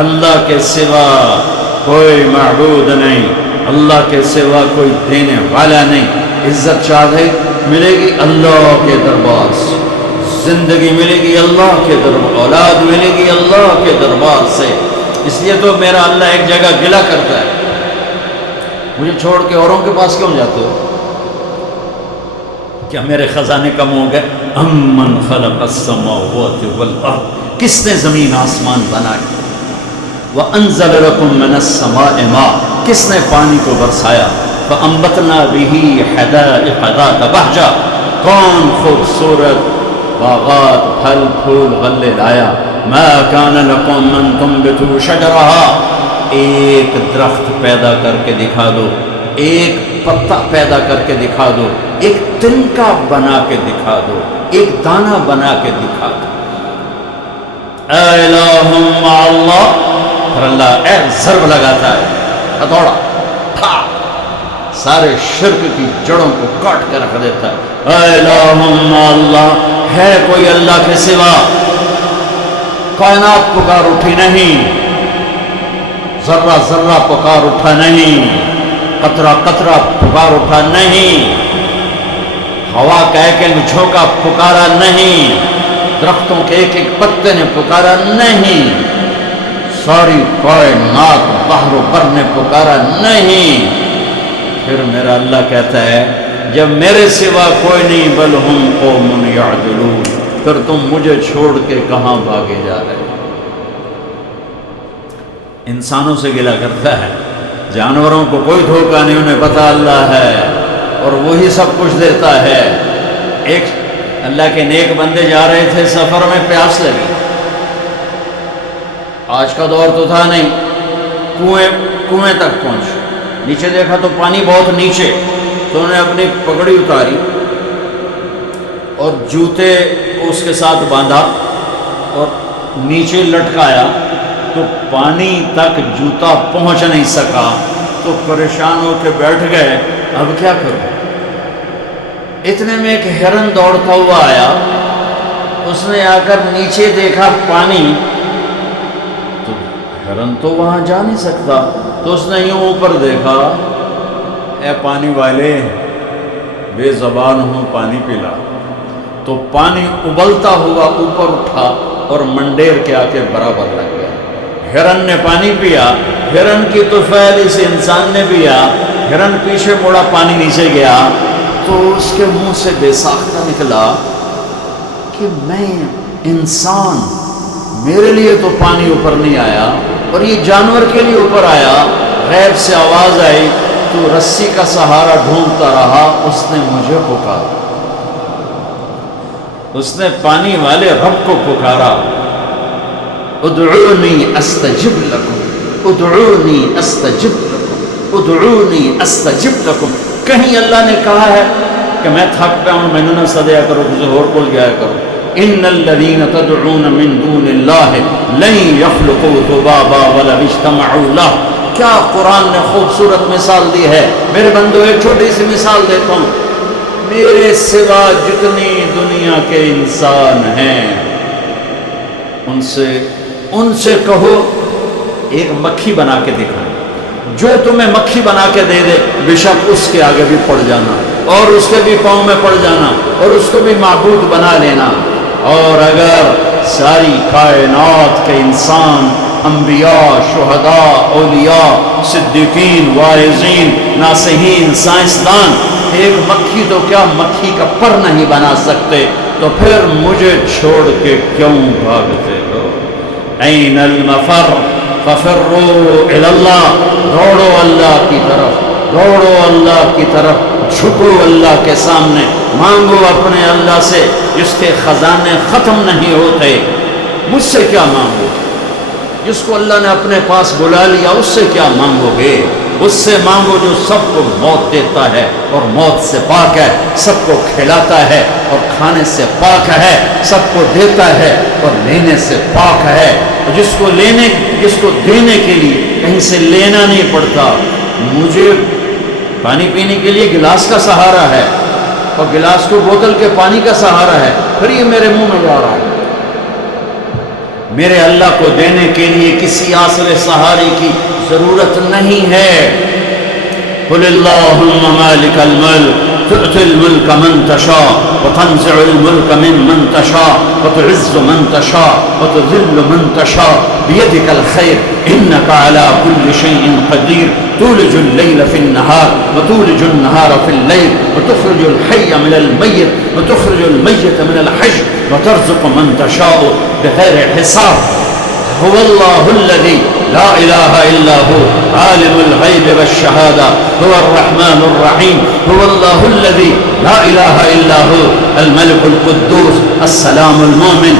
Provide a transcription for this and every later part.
اللہ کے سوا کوئی معبود نہیں، اللہ کے سوا کوئی دینے والا نہیں۔ عزت چاہے ملے گی اللہ کے دربار سے، زندگی ملے گی اللہ کے دربار، اولاد ملے گی اللہ کے دربار سے۔ اس لیے تو میرا اللہ ایک جگہ گلہ کرتا ہے، مجھے چھوڑ کے اوروں کے پاس کیوں جاتے ہو؟ کیا میرے خزانے کم ہو گئے؟ امن خلق السماوات والارض، کس نے زمین آسمان بنائے؟ وانزل لکم من السماء ماء، کس نے پانی کو برسایا؟ فانبتنا به حدائق ذات بہجہ، کون خوبصورت باغات پھل پھول غلے لایا؟ ما کان لکم ان تنبتوا شجرها، ایک درخت پیدا کر کے دکھا دو، ایک پتا پیدا کر کے دکھا دو، ایک تنکا بنا کے دکھا دو، ایک دانہ بنا کے دکھا دو۔ اے الہ مع اللہ، پھر اللہ اے ضرب لگاتا ہے، ہتھوڑا تھا، سارے شرک کی جڑوں کو کاٹ کے رکھ دیتا ہے۔ اے الہ مع اللہ، ہے کوئی اللہ کے سوا؟ کائنات پکار اٹھی نہیں، ذرہ ذرہ پکار اٹھا نہیں، قطرہ قطرہ پکار اٹھا نہیں، ہوا کا ایک ایک جھونکا پکارا نہیں، درختوں کے ایک ایک پتے نے پکارا نہیں، ساری کائنات بحر و بر نے پکارا نہیں۔ پھر میرا اللہ کہتا ہے جب میرے سوا کوئی نہیں، بل ہم قوم یعدلون، پھر تم مجھے چھوڑ کے کہاں بھاگے جا رہے؟ انسانوں سے گلہ کرتا ہے، جانوروں کو کوئی دھوکہ نہیں، انہیں پتہ اللہ ہے اور وہی سب کچھ دیتا ہے۔ ایک اللہ کے نیک بندے جا رہے تھے سفر میں، پیاس لگی، آج کا دور تو تھا نہیں، کنویں تک پہنچے، نیچے دیکھا تو پانی بہت نیچے، تو انہوں نے اپنی پگڑی اتاری اور جوتے اس کے ساتھ باندھا اور نیچے لٹکایا، تو پانی تک جوتا پہنچ نہیں سکا، تو پریشان ہو کے بیٹھ گئے، اب کیا کروں؟ اتنے میں ایک ہرن دوڑتا ہوا آیا، اس نے آ کر نیچے دیکھا پانی، تو ہرن تو وہاں جا نہیں سکتا، تو اس نے یوں اوپر دیکھا، اے پانی والے بے زبان ہوں، پانی پلا۔ تو پانی ابلتا ہوا اوپر اٹھا اور منڈیر کے آ کے برابر لگ گیا۔ ہرن نے پانی پیا، ہرن کی طفیل اس انسان نے پیا، ہرن پیچھے مڑا، پانی نیچے گیا، تو اس کے منہ سے بے ساختہ نکلا کہ میں انسان، میرے لیے تو پانی اوپر نہیں آیا اور یہ جانور کے لیے اوپر آیا۔ غیب سے آواز آئی، تو رسی کا سہارا ڈھونڈتا رہا، اس نے مجھے پکارا، اس نے پانی والے رب کو پکارا، ادعونی استجب لکم، ادعونی استجب لکم، ادعونی استجب لکم۔ کہیں اللہ نے کہا ہے کہ میں تھک پہ ہوں، میں نے نہ صدیا کرو، کسی اور کو گیا کرو۔ ان الذین تدعون من دون اللہ لن یخلقوا ذبابا ولو اجتمعوا لہ۔ کیا قرآن نے خوبصورت مثال دی ہے۔ میرے بندو ایک چھوٹی سی مثال دیتا ہوں، میرے سوا جتنی دنیا کے انسان ہیں، ان سے کہو ایک مکھی بنا کے دکھائیں، جو تمہیں مکھی بنا کے دے دے، بے شک اس کے آگے بھی پڑ جانا اور اس کے بھی پاؤں میں پڑ جانا اور اس کو بھی معبود بنا لینا۔ اور اگر ساری کائنات کے انسان، انبیاء، شہداء، اولیاء، صدیقین، واعظین، ناصحین، سائنسدان ایک مکھی تو کیا مکھی کا پر نہیں بنا سکتے، تو پھر مجھے چھوڑ کے کیوں بھاگتے ہو؟ این المفر ففروا الی اللہ، دوڑو اللہ کی طرف، دوڑو اللہ کی طرف، جھکو اللہ کے سامنے، مانگو اپنے اللہ سے جس کے خزانے ختم نہیں ہوتے۔ مجھ سے کیا مانگو؟ جس کو اللہ نے اپنے پاس بلا لیا اس سے کیا مانگو گے؟ اس سے مانگو جو سب کو موت دیتا ہے اور موت سے پاک ہے، سب کو کھلاتا ہے اور کھانے سے پاک ہے، سب کو دیتا ہے اور لینے سے پاک ہے، اور جس کو دینے کے لیے کہیں سے لینا نہیں پڑتا۔ مجھے پانی پینے کے لیے گلاس کا سہارا ہے اور گلاس کو بوتل کے پانی کا سہارا ہے، پھر یہ میرے منہ میں جا رہا ہے۔ میرے اللہ کو دینے کے لیے کسی آسر سہارے کی ضرورت نہیں ہے۔ قل اللہم مالک الملک تؤتی الملک من تشاء وتنزع الملک ممن تشاء وتعز من تشاء وتذل من تشاء بیدک الخیر انک علی کل شیء قدیر تولج اللیل فی النہار وتولج النہار فی اللیل وتخرج الحی من المیت وتخرج المیت من الحی وترزق من تشاء بغیر حساب هو اللہ الذی لا الہ الا هو عالم الغیب والشہادہ هو الرحمن الرحیم هو اللہ الذی لا الہ الا هو الملک القدوس السلام المؤمن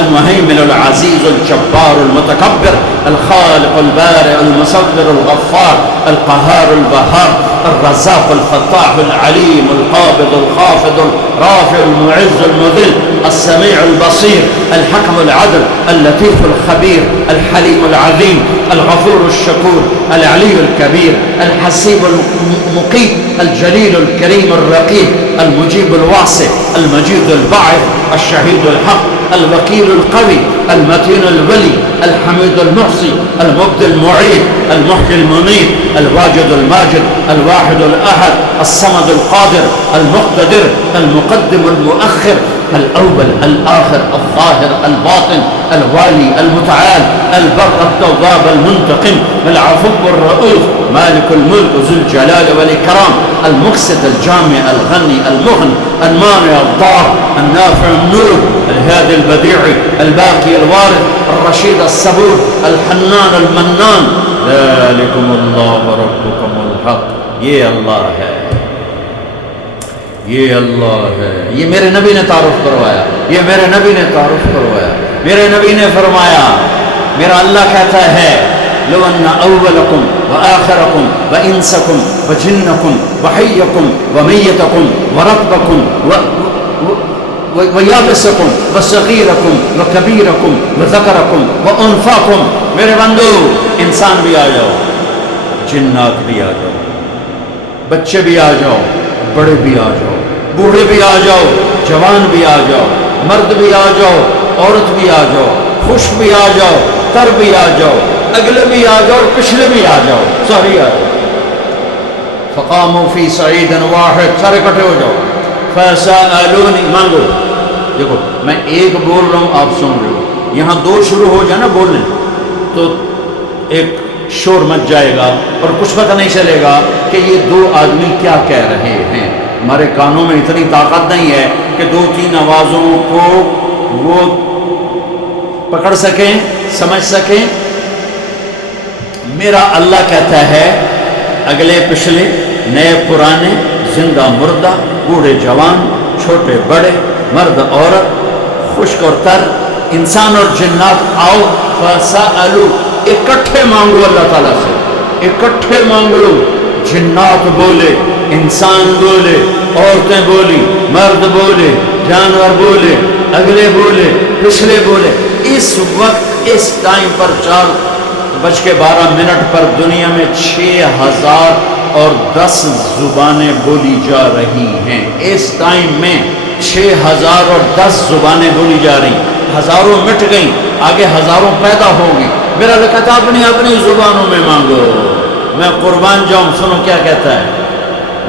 المہیمن العزیز الجبار المتکبر الخالق البارئ المصور الغفار القہار البہار الرزاق الفتاح العلیم القابض الخافض الرافع المعز المذل السمیع البصیر الحکم العدل اللطیف الخبیر الحلیم العظیم الغفور الشکور العلی الکبیر الحسیب المقیت الجلیل الکریم الرقیب المجیب الواسع المجید الباعث الشہید الحق الوکیل القوی المتین الولی الحمید المحصی المبدی المعید المحیی الممید الواجد الماجد الواحد الأحد الصمد القادر المقتدر المقدم المؤخر الأول الآخر الظاهر الباطن الوالي المتعال البر التواب المنتقم العفو الرؤوف مالك الملك ذو الجلال والإكرام المقسط الجامع الغني المغني المانع الضار النافع النور الهادي البديع الباقي الوارث الرشيد الصبور الحنان المنان ذلكم الله ربكم الحق یہ اللہ ہے، یہ اللہ ہے، یہ میرے نبی نے تعارف کروایا، یہ میرے نبی نے تعارف کروایا۔ میرے نبی نے فرمایا، میرا اللہ کہتا ہے لو ان اولکم وآخرکم وانسکم وجنکم وحیکم ومیتکم ورطبکم ویابسکم وصغیرکم وکبیرکم وذکرکم وانفاکم، میرے بندو انسان بھی آ جاؤ، جنات بھی آ جاؤ، بچے بھی آ جاؤ، بڑے بھی آ جاؤ، بوڑھے بھی آ جاؤ، جوان بھی آ جاؤ، مرد بھی آ جاؤ، عورت بھی آ جاؤ، خوش بھی آ جاؤ، تر بھی آ جاؤ، اگلے بھی آ جاؤ، پچھلے بھی آ جاؤ، سارے آ جاؤ۔ فقاموا فی صعید واحد، سارے اکٹھے ہو جاؤ۔ فسألونی، مانگو۔ دیکھو میں ایک بول رہا ہوں، آپ سن رہے ہو، یہاں دو شروع ہو جائے نا بولنے تو ایک شور مچ جائے گا اور کچھ پتہ نہیں چلے گا کہ یہ دو آدمی کیا کہہ رہے ہیں۔ ہمارے کانوں میں اتنی طاقت نہیں ہے کہ دو تین آوازوں کو وہ پکڑ سکیں، سمجھ سکیں۔ میرا اللہ کہتا ہے اگلے پچھلے، نئے پرانے، زندہ مردہ، بوڑھے جوان، چھوٹے بڑے، مرد عورت، خشک اور تر، انسان اور جنات آؤ فسألو، اکٹھے مانگو اللہ تعالیٰ سے، اکٹھے مانگو۔ جنات بولے، انسان بولے، عورتیں بولی، مرد بولے، جانور بولے، اگلے بولے، پچھلے بولے۔ اس وقت اس ٹائم پر 4:12 پر دنیا میں 6010 زبانیں بولی جا رہی ہیں۔ اس ٹائم میں 6010 زبانیں بولی جا رہی، ہزاروں مٹ گئیں، آگے ہزاروں پیدا ہوگی۔ میرا کہتا اپنی اپنی زبانوں میں مانگو، میں قربان جاؤں۔ سنو کیا کہتا ہے،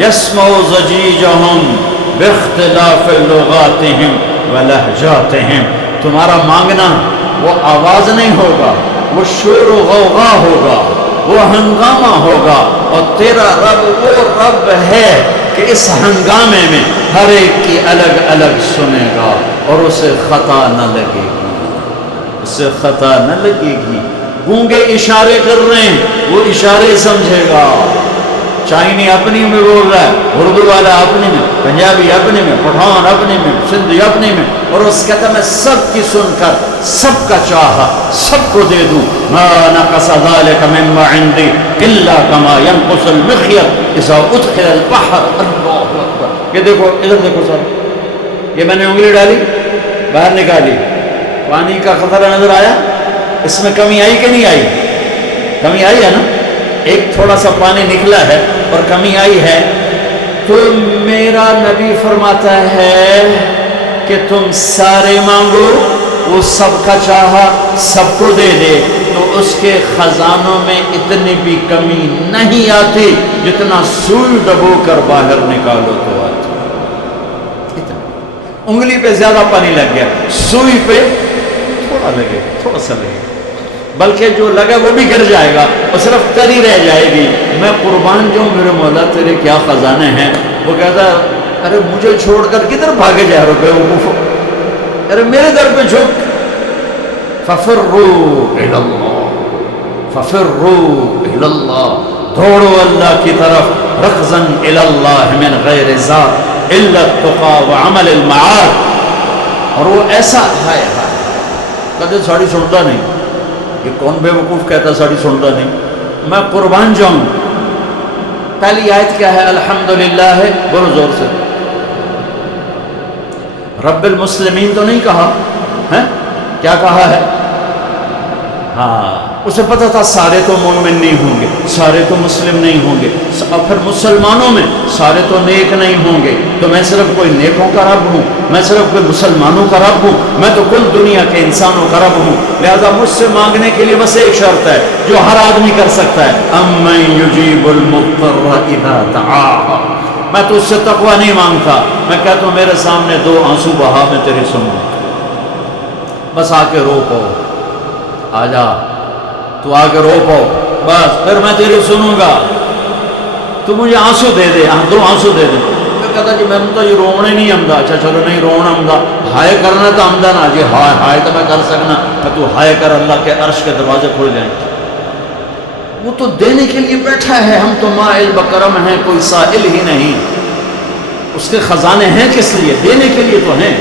یسمع ضجیجہم باختلاف لغاتہم ولہجاتہم۔ تمہارا مانگنا وہ آواز نہیں ہوگا، وہ شور و غوغا ہوگا، وہ ہنگامہ ہوگا، اور تیرا رب وہ رب ہے کہ اس ہنگامے میں ہر ایک کی الگ الگ سنے گا اور اسے خطا نہ لگے گی، اسے خطا نہ لگے گی۔ گونگے اشارے کر رہے ہیں، وہ اشارے سمجھے گا۔ چائنی اپنی میں بول رہا ہے، اردو والا اپنی میں، پنجابی اپنی میں، پٹھان اپنی میں، سندھی اپنی میں، اور اس کہتا میں سب کی سن کر سب کا چاہا سب کو دے دوں۔ ما نقص ذلك مما عندي الا كما ينقص المخيط اذا ادخل البحر۔ اللہ اکبر۔ یہ دیکھو ادھر دیکھو سر، یہ میں نے انگلی ڈالی باہر نکالی، پانی کا خطرہ نظر آیا، اس میں کمی آئی کہ نہیں آئی؟ کمی آئی ہے نا، ایک تھوڑا سا پانی نکلا ہے اور کمی آئی ہے۔ تو میرا نبی فرماتا ہے کہ تم سارے مانگو وہ سب کا چاہا سب کو دے دے تو اس کے خزانوں میں اتنی بھی کمی نہیں آتی جتنا سوئی ڈبو کر باہر نکالو تو آتی. انگلی پہ زیادہ پانی لگ گیا, سوئی پہ تھوڑا لگے, تھوڑا سا لگے, بلکہ جو لگا وہ بھی گر جائے گا اور صرف تری رہ جائے گی. میں قربان جاؤں میرے مولا تیرے کیا خزانے ہیں. وہ کہتا ارے مجھے چھوڑ کر کدھر بھاگے جا رہے ہو, ارے میرے در پہ جھک. ففروا الی اللہ, ففروا الی اللہ, دوڑو اللہ کی طرف. رکضا الی اللہ من غیر ذات الا التقى وعمل المعاد. اور وہ ایسا ہے کہتے ساڑی سنتا نہیں, یہ کون بے وقوف کہتا ساڑی سنتا نہیں. میں قربان جاؤں, پہلی آیت کیا ہے؟ الحمدللہ ہے, بولو زور سے. رب المسلمین تو نہیں کہا ہے, کیا کہا ہے؟ ہاں, اسے پتا تھا سارے تو مومن نہیں ہوں گے, سارے تو مسلم نہیں ہوں گے, اور پھر مسلمانوں میں سارے تو نیک نہیں ہوں گے, تو میں صرف کوئی نیکوں کا رب ہوں, میں صرف کوئی مسلمانوں کا رب ہوں, میں تو کل دنیا کے انسانوں کا رب ہوں. لہذا مجھ سے مانگنے کے لیے بس ایک شرط ہے جو ہر آدمی کر سکتا ہے, امن یجیب المضطر اذا دعاہ. میں تو اس سے تقوی نہیں مانگتا, میں کہتا ہوں میرے سامنے دو آنسو بہا, میں تیری سنوں, بس آ کے رو پاؤ, آ جا تو آ کے رو پاؤ, بس پھر میں تیری سنوں گا. تو مجھے آنسو دے دے, دو آنسو دے دے. میں کہتا جی میں تو یہ رونے نہیں آمدا. اچھا چلو نہیں رونا آمدا, ہائے کرنا تو آمدا نا جی, ہائے ہائے تو میں کر سکنا. تو ہائے کر, اللہ کے عرش کے دروازے کھل جائیں. وہ تو دینے کے لیے بیٹھا ہے, ہم تو مائل بکرم ہیں, کوئی سائل ہی نہیں. اس کے خزانے ہیں کس لیے؟ دینے کے لیے تو ہیں.